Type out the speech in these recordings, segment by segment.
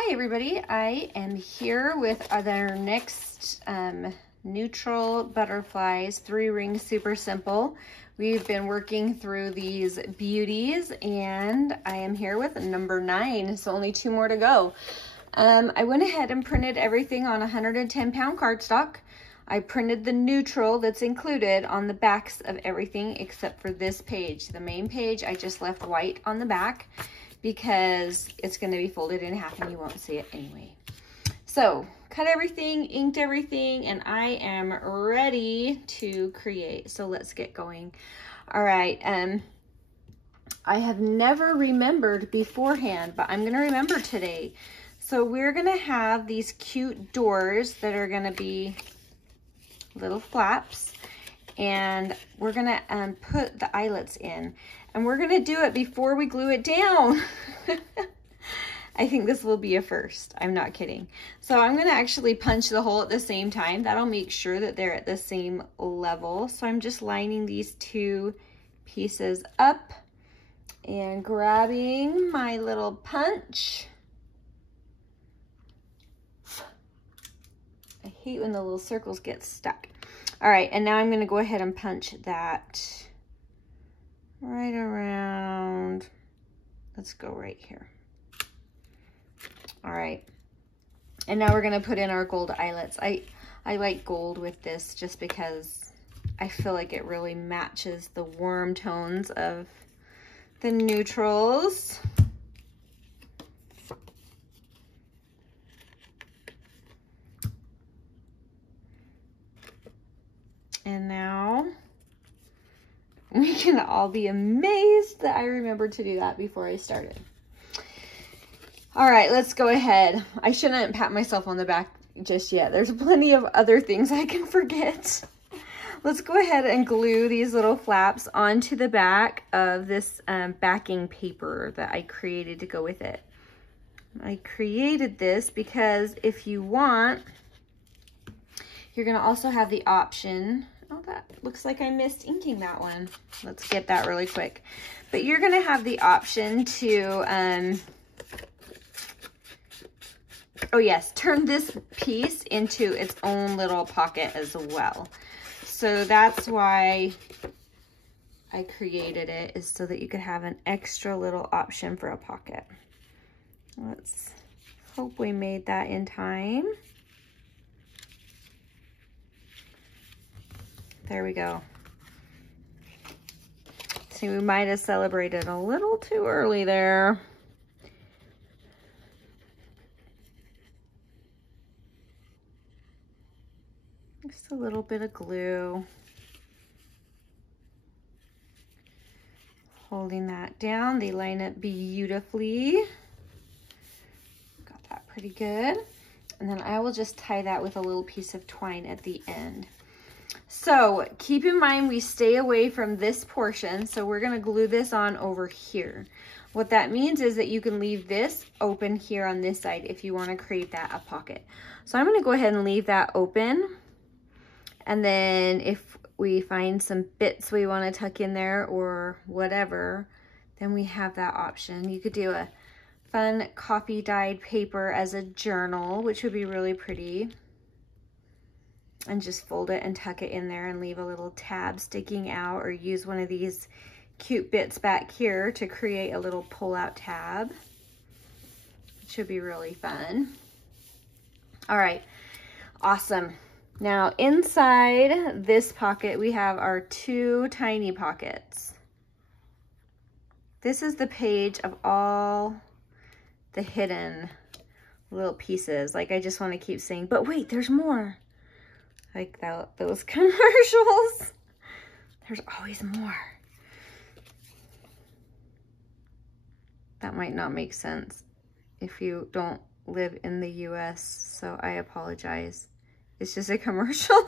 Hi everybody, I am here with our next neutral butterflies, 3-ring super simple. We've been working through these beauties and I am here with number 9, so only 2 more to go. I went ahead and printed everything on 110-pound cardstock. I printed the neutral that's included on the backs of everything except for this page. The main page I just left white on the back, because it's going to be folded in half and you won't see it anyway. So cut everything, inked everything, and I am ready to create. So let's get going. All right. I have never remembered beforehand, but I'm going to remember today. So we're going to have these cute doors that are going to be little flaps, and we're going to put the eyelets in. And we're gonna do it before we glue it down. I think this will be a first. I'm not kidding. So I'm gonna actually punch the hole at the same time. That'll make sure that they're at the same level. So I'm just lining these 2 pieces up and grabbing my little punch. I hate when the little circles get stuck. All right, and now I'm gonna go ahead and punch that right around, let's go right here. All right, and now we're gonna put in our gold eyelets. I like gold with this just because I feel like it really matches the warm tones of the neutrals. And now we can all be amazed that I remembered to do that before I started. All right, let's go ahead. I shouldn't pat myself on the back just yet. There's plenty of other things I can forget. Let's go ahead and glue these little flaps onto the back of this backing paper that I created to go with it. I created this because if you want, you're gonna also have the option. Oh, that looks like I missed inking that one. Let's get that really quick. But you're gonna have the option to, oh yes, turn this piece into its own little pocket as well. So that's why I created it, is so that you could have an extra little option for a pocket. Let's hope we made that in time. There we go. See, we might have celebrated a little too early there. Just a little bit of glue. Holding that down, they line up beautifully. Got that pretty good. And then I will just tie that with a little piece of twine at the end. So keep in mind we stay away from this portion, so we're going to glue this on over here. What that means is that you can leave this open here on this side if you want to create that a pocket. So I'm going to go ahead and leave that open, and then if we find some bits we want to tuck in there or whatever, then we have that option. You could do a fun copy dyed paper as a journal, which would be really pretty. And just fold it and tuck it in there and leave a little tab sticking out, or use one of these cute bits back here to create a little pull-out tab. It should be really fun. All right, awesome. Now inside this pocket, we have our 2 tiny pockets. This is the page of all the hidden little pieces. Like, I just want to keep saying, but wait, there's more. Like those commercials. There's always more. That might not make sense if you don't live in the US, so I apologize. It's just a commercial.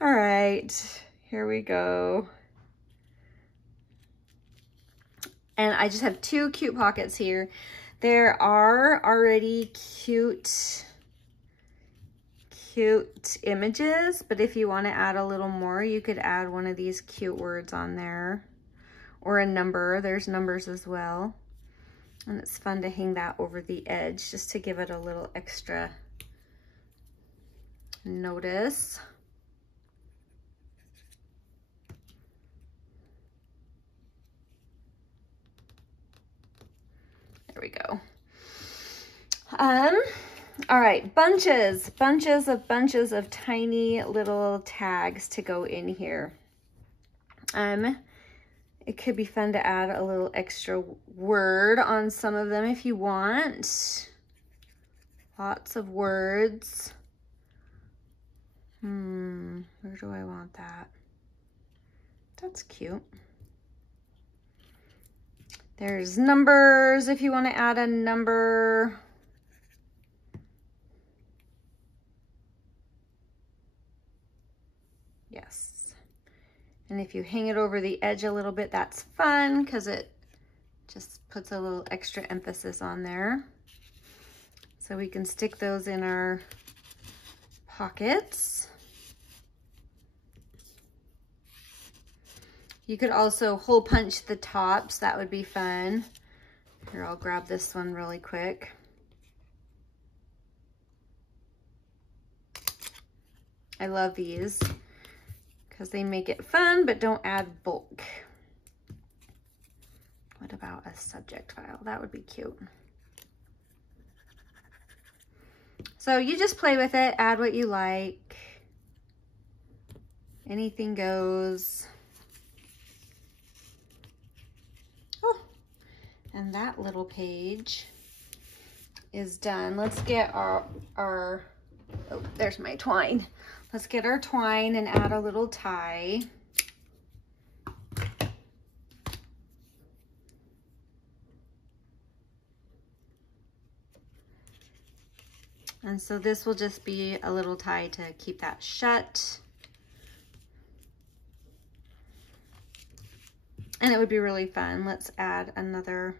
All right, here we go. And I just have 2 cute pockets here. There are already cute images, but if you want to add a little more, you could add one of these cute words on there, or a number. There's numbers as well. And it's fun to hang that over the edge just to give it a little extra notice. There we go. All right, bunches of tiny little tags to go in here. It could be fun to add a little extra word on some of them if you want. Lots of words. Where do I want that? That's cute. There's numbers if you want to add a number. Yes. And if you hang it over the edge a little bit, that's fun because it just puts a little extra emphasis on there. So we can stick those in our pockets. You could also hole punch the tops. That would be fun. Here, I'll grab this one really quick. I love these because they make it fun, but don't add bulk. What about a subject file? That would be cute. So you just play with it, add what you like. Anything goes. Oh, and that little page is done. Let's get our oh, there's my twine. Let's get our twine and add a little tie. And so this will just be a little tie to keep that shut. And it would be really fun. Let's add another.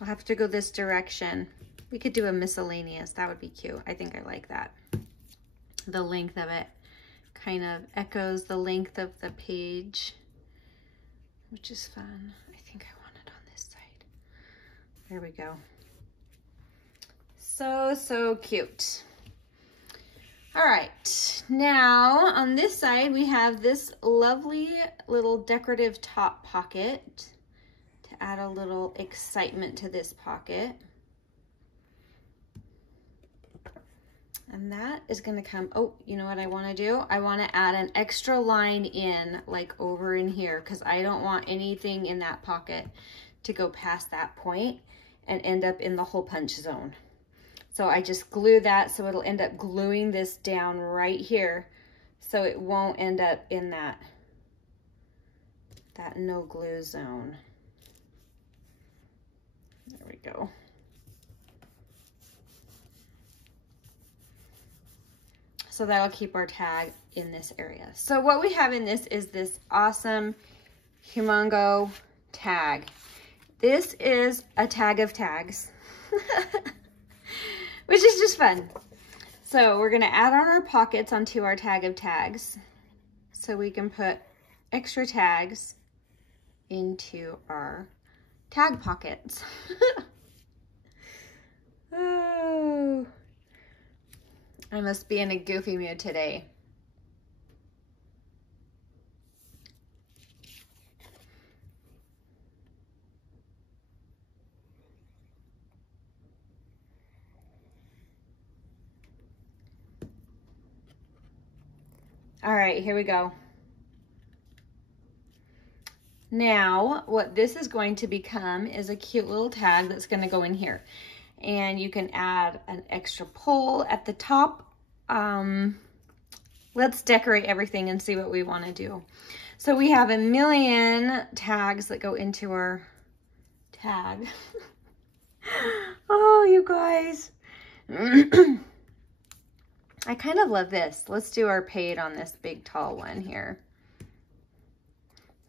I'll have to go this direction. We could do a miscellaneous. That would be cute. I think I like that. The length of it kind of echoes the length of the page, which is fun. I think I want it on this side. There we go. So cute. All right, now on this side we have this lovely little decorative top pocket to add a little excitement to this pocket. And that is gonna come, oh, you know what I wanna do? I wanna add an extra line in, like over in here, because I don't want anything in that pocket to go past that point and end up in the hole punch zone. So I just glue that so it'll end up gluing this down right here so it won't end up in that no glue zone. There we go. So that'll keep our tag in this area. So what we have in this is this awesome Humongo tag. This is a tag of tags, which is just fun. So we're gonna add on our pockets onto our tag of tags so we can put extra tags into our tag pockets. Oh. I must be in a goofy mood today. All right, here we go. Now, what this is going to become is a cute little tag that's going to go in here. And you can add an extra pull at the top. Let's decorate everything and see what we want to do. So we have a million tags that go into our tag. Oh, you guys. I kind of love this. Let's do our paid on this big tall one here.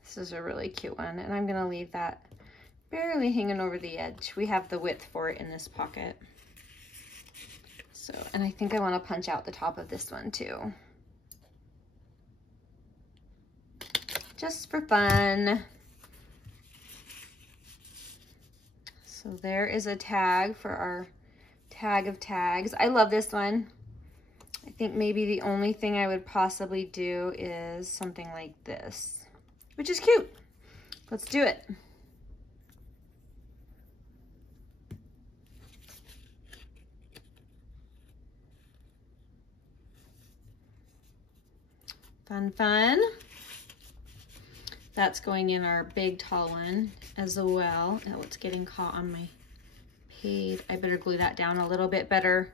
This is a really cute one, and I'm going to leave that barely hanging over the edge. We have the width for it in this pocket. So, and I think I want to punch out the top of this one too. Just for fun. So there is a tag for our tag of tags. I love this one. I think maybe the only thing I would possibly do is something like this, which is cute. Let's do it. Fun, fun. That's going in our big tall one as well. Oh, it's getting caught on my page. I better glue that down a little bit better.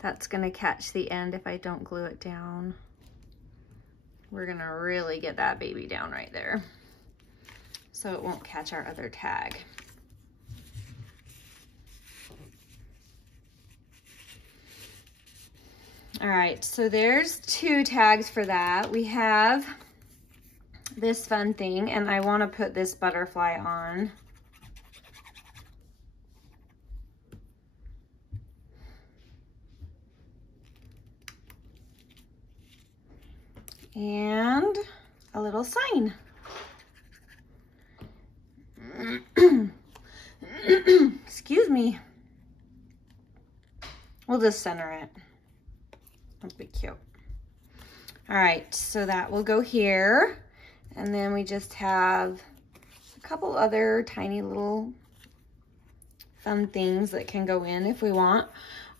That's gonna catch the end if I don't glue it down. We're gonna really get that baby down right there so it won't catch our other tag. All right, so there's 2 tags for that. We have this fun thing, and I want to put this butterfly on. And a little sign. Excuse me. We'll just center it. That'll be cute. All right, so that will go here. And then we just have a couple other tiny little fun things that can go in if we want.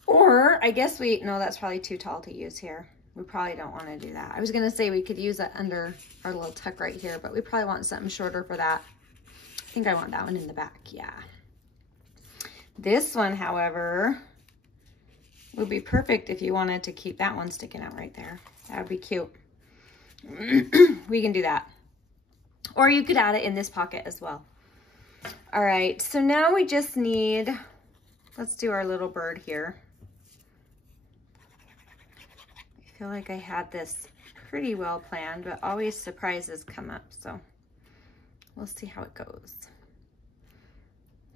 Or I guess no, that's probably too tall to use here. We probably don't want to do that. I was gonna say we could use it under our little tuck right here, but we probably want something shorter for that. I think I want that one in the back, yeah. This one, however, would be perfect if you wanted to keep that one sticking out right there. That would be cute. We can do that. Or you could add it in this pocket as well. All right, so now we just need, let's do our little bird here. I feel like I had this pretty well planned, but always surprises come up, so we'll see how it goes.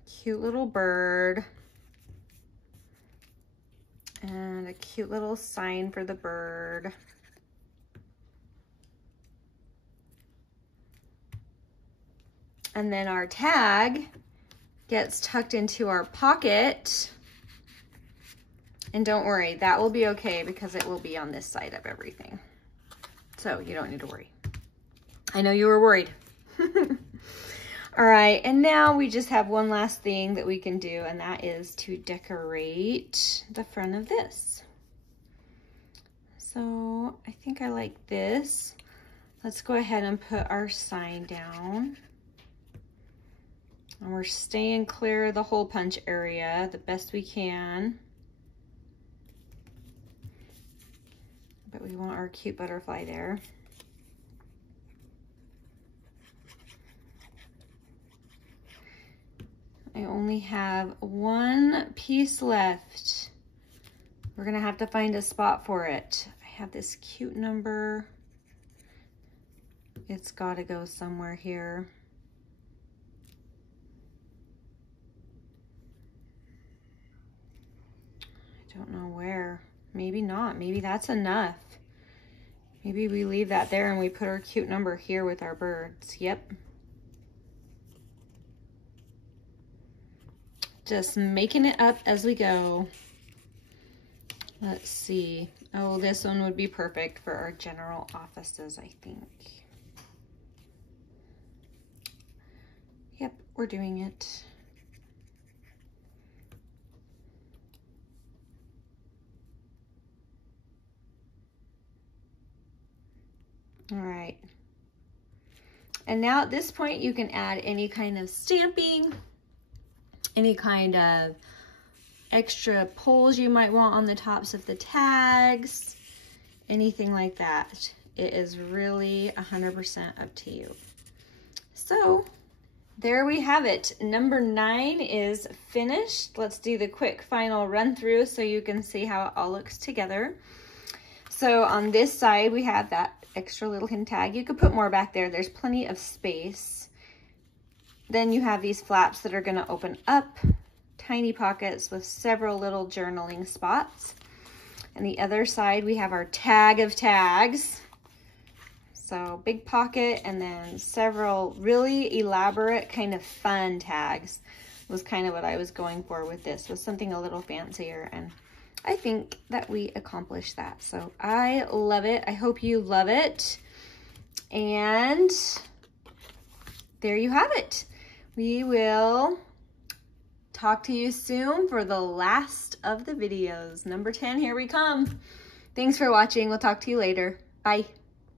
Cute little bird. And a cute little sign for the bird. And then our tag gets tucked into our pocket. And don't worry, that will be okay because it will be on this side of everything. So you don't need to worry. I know you were worried. All right, and now we just have one last thing that we can do, and that is to decorate the front of this. So I think I like this. Let's go ahead and put our sign down. And we're staying clear of the hole punch area the best we can. But we want our cute butterfly there. I only have one piece left. We're gonna have to find a spot for it. I have this cute number. It's gotta go somewhere here. I don't know where. Maybe not. Maybe that's enough. Maybe we leave that there and we put our cute number here with our birds. Yep. Just making it up as we go. Let's see. Oh, this one would be perfect for our general offices, I think. Yep, we're doing it. All right. And now at this point, you can add any kind of stamping, any kind of extra pulls you might want on the tops of the tags, anything like that. It is really 100% up to you. So there we have it. Number 9 is finished. Let's do the quick final run through so you can see how it all looks together. So on this side, we have that extra little hidden tag. You could put more back there. There's plenty of space. Then you have these flaps that are going to open up, tiny pockets with several little journaling spots. And the other side, we have our tag of tags. So big pocket and then several really elaborate kind of fun tags. was kind of what I was going for with this, was something a little fancier, and I think that we accomplished that. So I love it. I hope you love it. And there you have it. We will talk to you soon for the last of the videos. Number 10, here we come. Thanks for watching. We'll talk to you later. Bye.